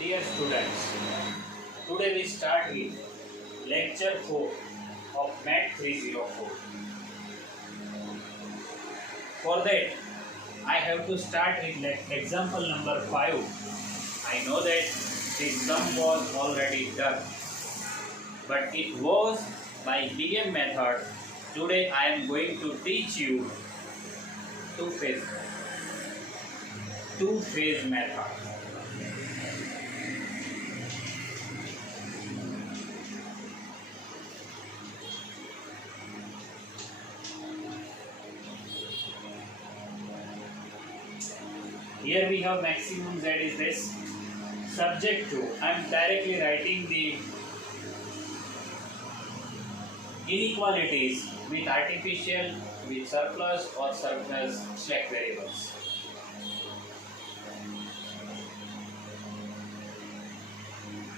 Dear students, today we start with lecture 4 of Math 304. For that, I have to start with example number 5. I know that this sum was already done, but it was by BM method. Today I am going to teach you two-phase method. Here we have maximum Z is this, subject to, I am directly writing the inequalities with artificial, with surplus or surplus slack variables.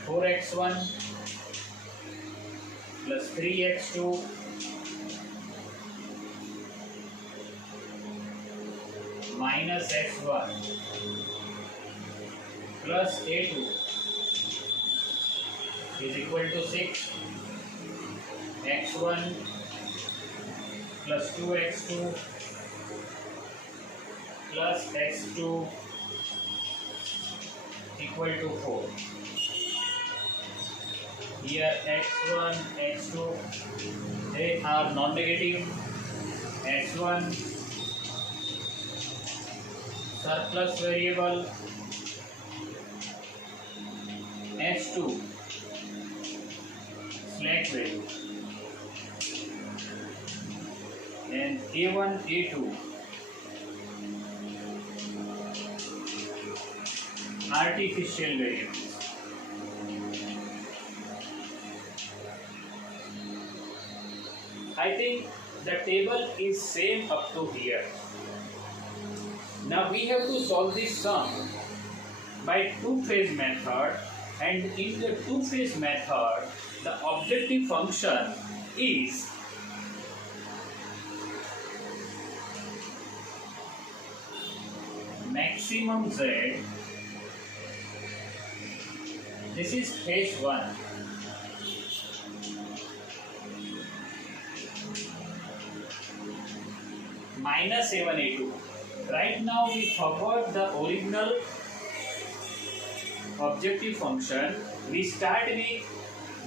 Four x1 plus 3x2 minus x1 plus a2 is equal to 6. x1 plus 2x2 plus x2 equal to 4. Here x1, x2, they are non-negative. x1 surplus variable, x2 slack value, and a1, a2 artificial variables. I think the table is same up to here. Now we have to solve this sum by two-phase method, and in the two-phase method the objective function is maximum Z. This is phase 1. Minus a1, a2. Right now we forgot the original objective function. We start with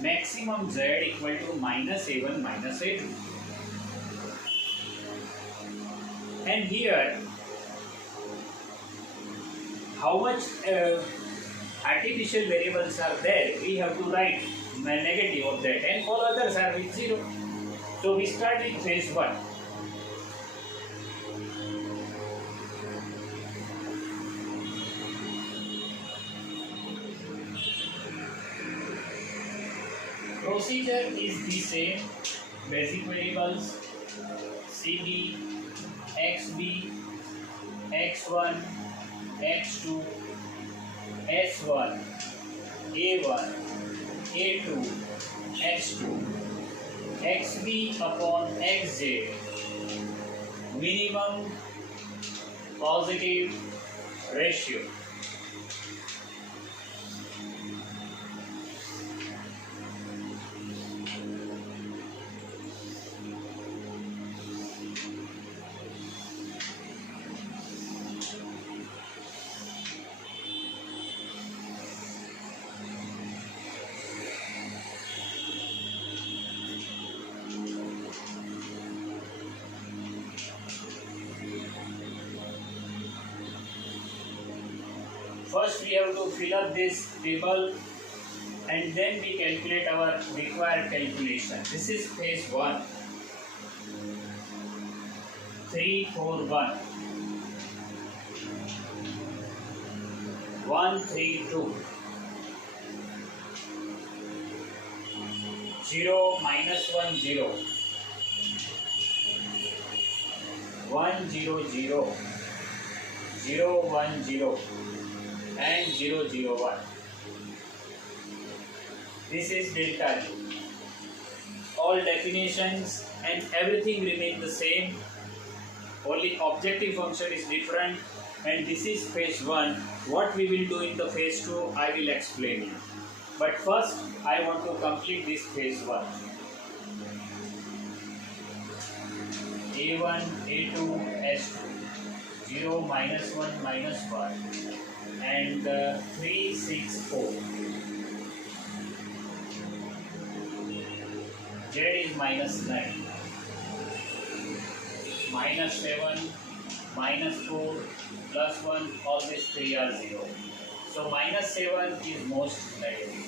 maximum Z equal to minus a1 minus a2. And here, how much artificial variables are there, we have to write negative of that, and all others are with 0. So we start with phase 1. Procedure is the same. Basic variables CB, XB, X1, X2, S1, A1, A2, X2, XB upon XJ, minimum positive ratio. First we have to fill up this table, and then we calculate our required calculation. This is phase 1. 3, 4, 1. 1, 3, 2. 0, minus 1, 0. 1, 0, 0. 0, 1, 0. And 0, 0, 1. This is delta G. All definitions and everything remain the same. Only objective function is different. and this is phase 1. What we will do in the phase 2, I will explain you. But first, I want to complete this phase 1. A1, A2, S2, 0, minus 1, minus 1, and 3, 6, 4. Z is minus 9, minus 7, minus 4, plus 1, all these 3 are 0. So minus 7 is most negative.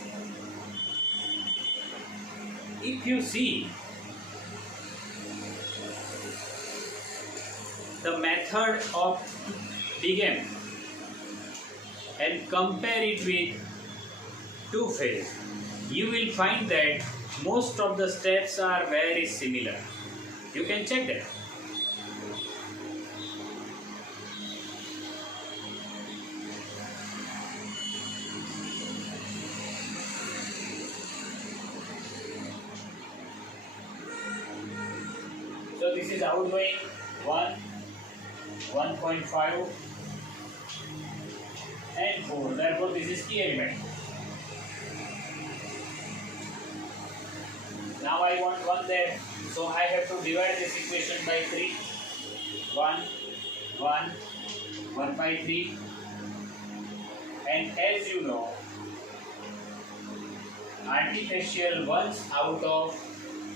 If you see the method of big M and compare it with two phase, you will find that most of the steps are very similar. You can check that. So this is outgoing 1, 1.5 and 4. Therefore this is key element. Now I want 1 there. So I have to divide this equation by 3. 1, 1, 1 by 3. And as you know, artificial ones out of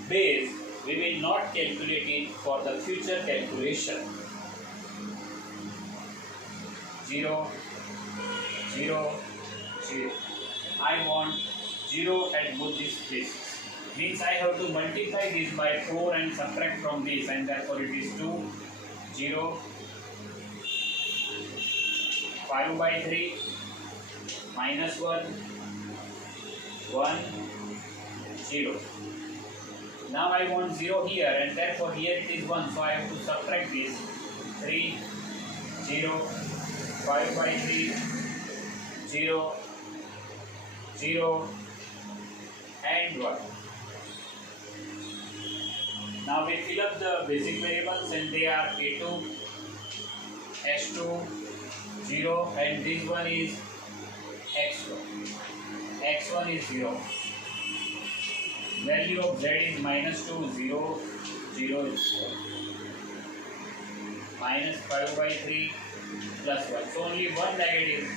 base, we will not calculate it for the future calculation. 0, 0, 0. I want 0 at both these places. Means I have to multiply this by 4 and subtract from this, and therefore it is 2, 0, 5 by 3, minus 1, 1, 0. Now I want 0 here, and therefore here it is 1, so I have to subtract this. 3, 0, 5 by 3, 0, 0, and 1. Now we fill up the basic variables, and they are A2, S2, 0, and this one is X1. X1 is 0. Value of Z is minus 2, 0, 0 is 0. Minus 5 by 3 plus 1. So only one negative,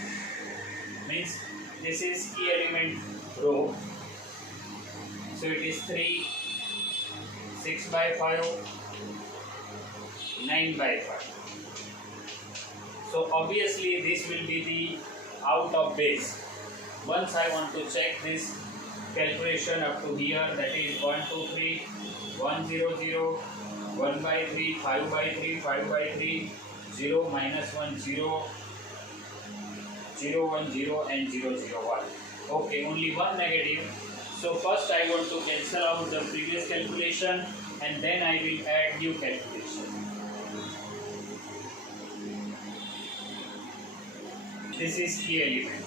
means this is key element row. So it is 3, 6 by 5, 9 by 5. So obviously this will be the out of base. Once I want to check this calculation up to here, that is 1, 2, 3, 1, 0, 0, 1 by 3, 5 by 3, 5 by 3, 0, minus 1, 0, 0, 1, 0, and 0, 0, 1. Okay, only one negative. So first I want to cancel out the previous calculation, and then I will add new calculation. This is key element.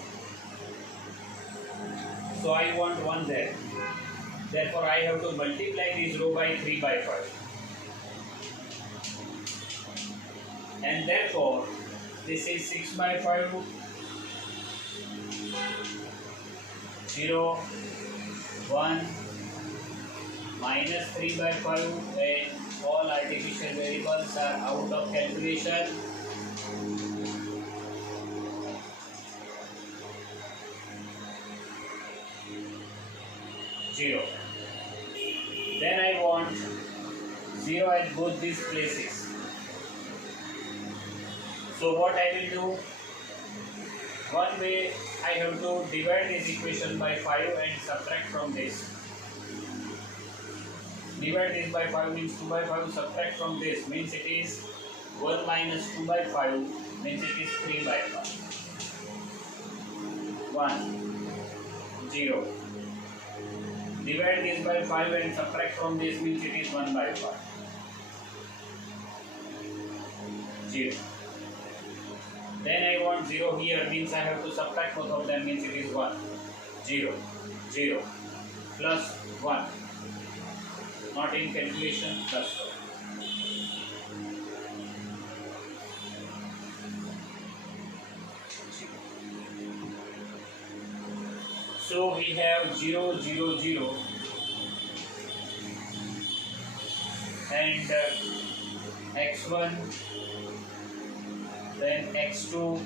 So I want 1 there. Therefore I have to multiply this row by 3 by 5. And therefore this is 6 by 5, 0, 1, minus 3 by 5, and all artificial variables are out of calculation. 0. Then I want 0 at both these places. So what I will do? One way I have to divide this equation by 5 and subtract from this. Divide this by 5 means 2 by 5, subtract from this means it is 1 minus 2 by 5 means it is 3 by 5. 1, 0. Divide this by 5 and subtract from this means it is 1 by 5. 0. Then I want 0 here means I have to subtract both of them means it is 1. 0, 0, plus 1. Not in calculation, plus 1. So we have 0, 0, 0 and x1, then x2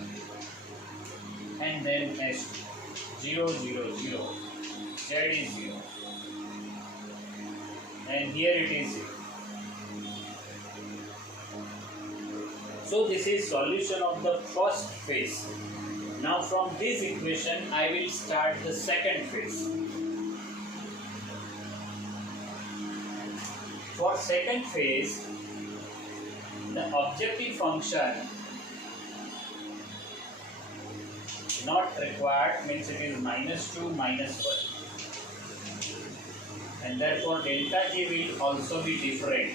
and then s2. 0, 0, 0. Z is 0 and here it is 0. So this is solution of the first phase. Now from this equation I will start the second phase. For second phase, the objective function not required, means it is -2, -1, and therefore delta J will also be different.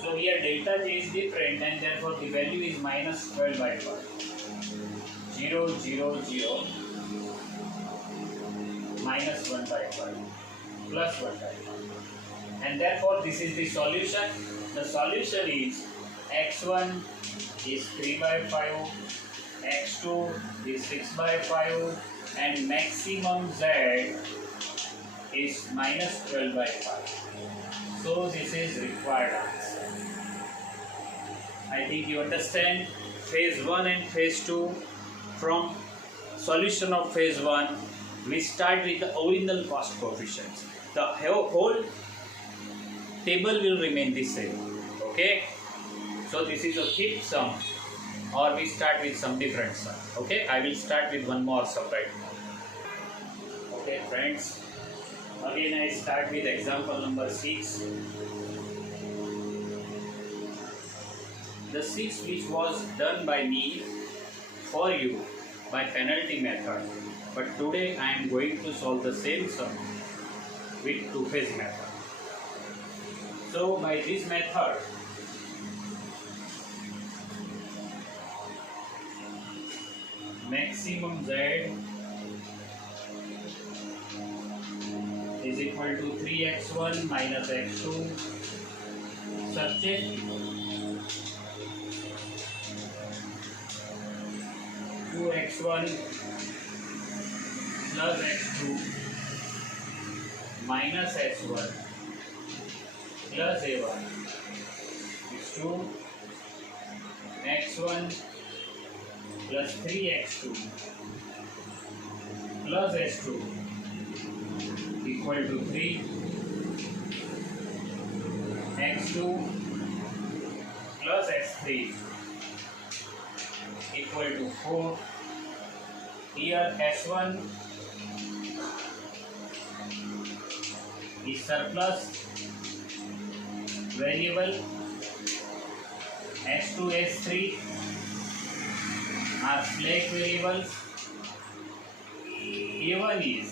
So here delta J is different and therefore the value is -12/1. 0, 0, 0, -1/1, +1/1. And therefore this is the solution. The solution is x1 is 3/5, x2 is 6/5 and maximum z is -12/5. So this is required answer. I think you understand phase 1 and phase 2. From solution of phase 1, we start with the original cost coefficients. The whole table will remain the same. Okay? So this is a fifth sum, or we start with some different sum. Okay? I will start with one more sum right now. Okay, friends. Again, I start with example number 6. The 6 which was done by me for you by penalty method, but today I am going to solve the same sum with two-phase method. So by this method, maximum z is equal to 3x1 minus x2 subject 2x1 plus x2 minus s1 plus a1 is 2 x1 plus 3x2 plus s2 equal to 3 x2 plus s3 equal to 4. Here s1 is surplus variable, s2 s3 are slack variables, a1 is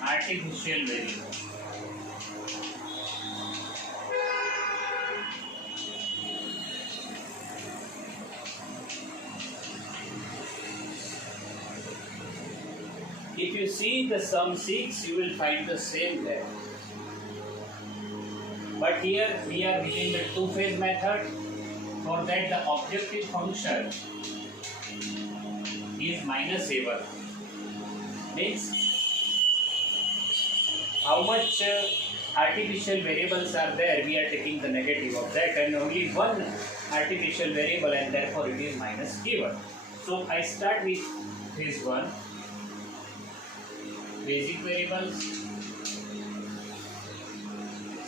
artificial variable. If you see the sum 6, you will find the same there. But here we are within the two-phase method. For that, the objective function is -a1. Means how much artificial variables are there, we are taking the negative of that, and only one artificial variable, and therefore it is -a1. So I start with phase 1. Basic variables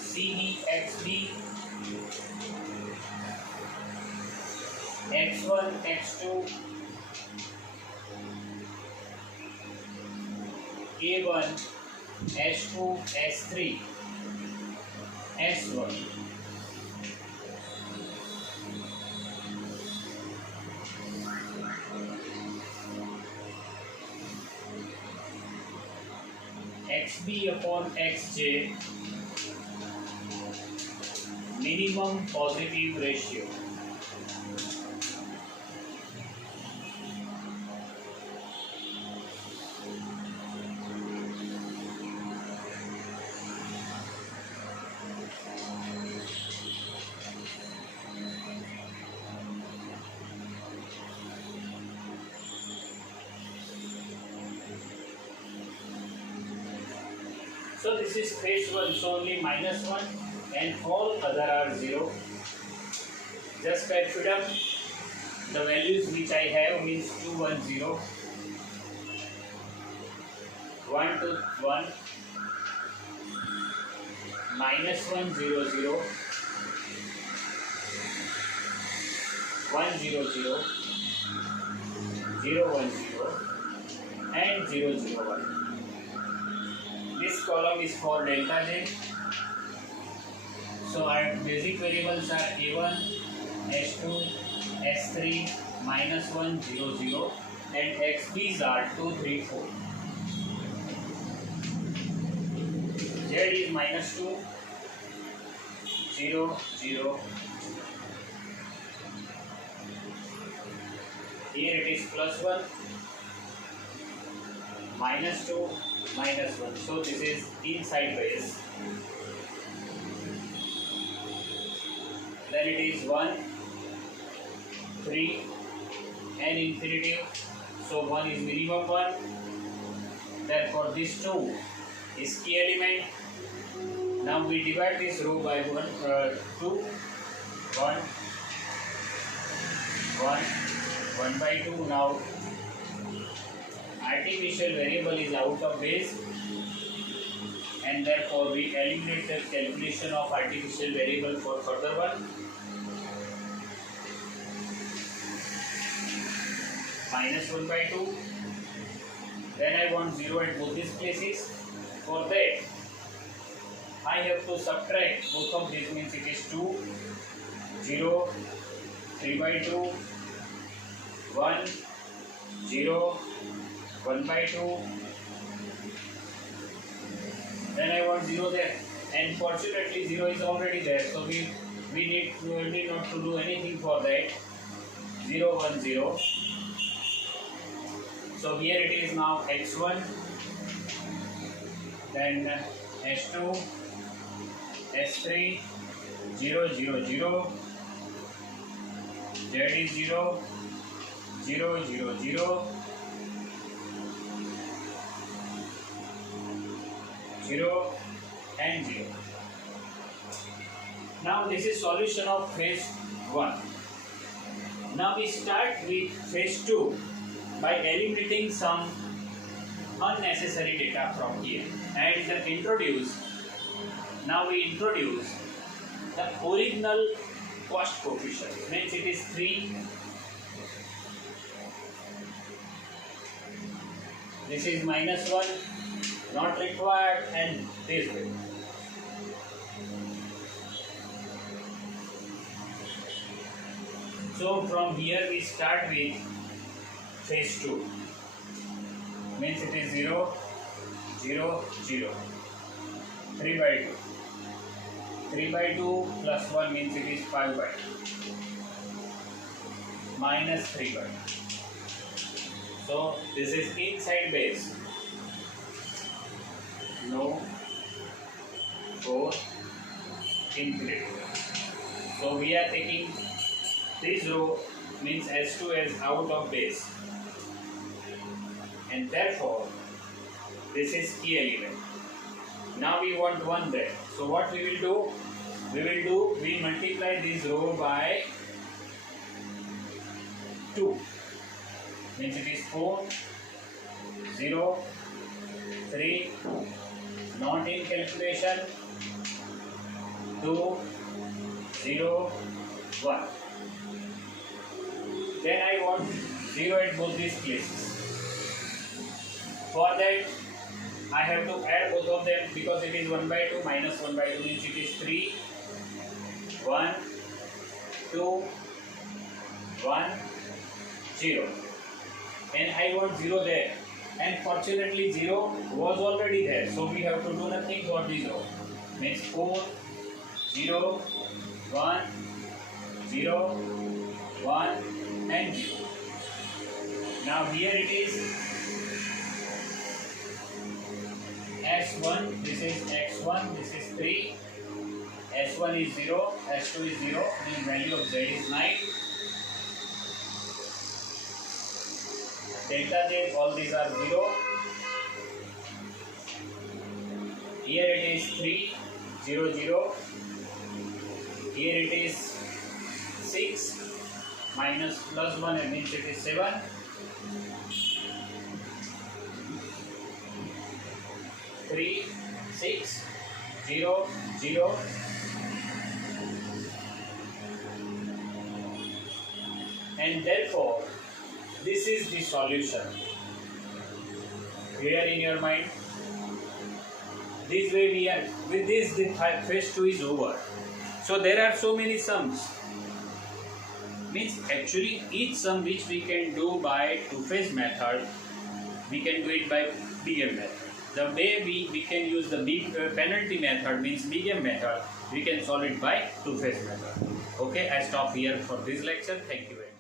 CB, XB, X1, X2, A1, S2, S3, S1. XB upon XJ, minimum positive ratio. So this is phase 1, so only -1 and all other are 0. Just type it up. The values which I have means 2, 1, 0, 1, 2, 1, -1, 0, 0, 1, 0, 0, 0, 1, 0, and 0, 0, 1. This column is for delta Z. So our basic variables are A1, S2, S3, -1, 0, 0, and XBs are 2, 3, 4. Z is -2, 0, 0. Here it is +1, -2, -1. So this is inside base. Then it is 1, 3, and infinitive. So 1 is minimum 1. Therefore this 2 is key element. Now we divide this row by 2, 1, 1, 1 by 2. Now artificial variable is out of base, and therefore we eliminate the calculation of artificial variable for further one. -1 by 2. Then I want 0 at both these places. For that, I have to subtract both of these, means it is 2, 0, 3 by 2, 1, 0, 1 by 2. Then I want 0 there, and fortunately 0 is already there, so we need not to do anything for that. 0, 1, 0. So here it is now x1, then s2, s3, 0, 0, 0, z is 0, 0, 0, 0, 0 and 0. Now this is solution of phase 1. Now we start with phase 2 by eliminating some unnecessary data from here and introduce. Now we introduce the original cost coefficient, means it is 3. This is -1, not required, and this way. So from here we start with phase 2, means it is 0, 0, 0, 3 by 2. 3 by 2 plus 1 means it is 5 by 2, minus 3 by 2. So this is inside base. No, 4, infinity. So we are taking this row, means S2 as out of base, and therefore this is key element. Now we want 1 there. So what we will do? We multiply this row by 2, means it is 4, 0, 3, not in calculation, 2, 0, 1. Then I want 0 at both these places. For that, I have to add both of them, because it is 1 by 2 minus 1 by 2 means it is 3, 1, 2, 1, 0. And I want 0 there. And fortunately 0 was already there. So we have to do nothing for this row. Means 4, 0, 1, 0, 1 and 0. Now here it is S1, this is X1, this is 3, S1 is 0, S2 is 0, the value of Z is 9. Delta Z, all these are 0. Here it is 3, 0, 0. Here it is 6 minus plus 1, it means it is 7. Three, 6, 0, 0. And therefore, this is the solution. Clear in your mind? This way we are, with this the phase 2 is over. So there are so many sums. Means actually each sum which we can do by two-phase method, we can do it by BM method. The way we can use the penalty method, means BM method, we can solve it by two-phase method. Okay, I stop here for this lecture. Thank you very much.